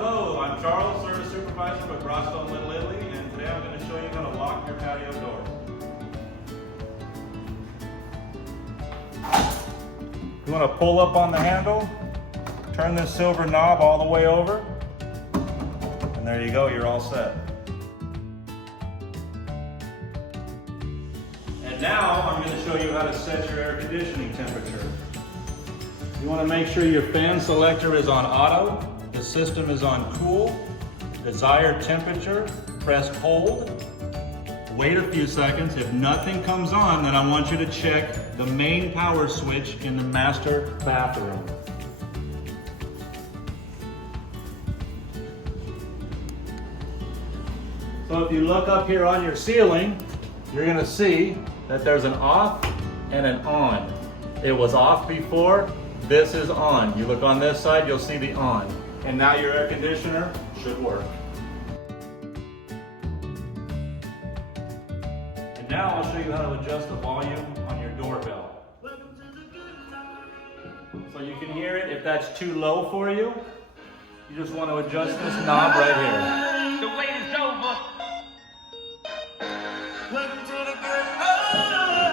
Hello, I'm Charles, Service Supervisor with Broadstone, Little Italy, and today I'm going to show you how to lock your patio door. You want to pull up on the handle, turn this silver knob all the way over, and there you go, you're all set. And now I'm going to show you how to set your air conditioning temperature. You want to make sure your fan selector is on auto, the system is on cool, desired temperature, press hold, wait a few seconds. If nothing comes on, then I want you to check the main power switch in the master bathroom. So if you look up here on your ceiling, you're going to see that there's an off and an on. It was off before, this is on. You look on this side, you'll see the on. And now your air conditioner should work. And now I'll show you how to adjust the volume on your doorbell. So you can hear it. If that's too low for you, you just want to adjust this knob right here. The wait is over.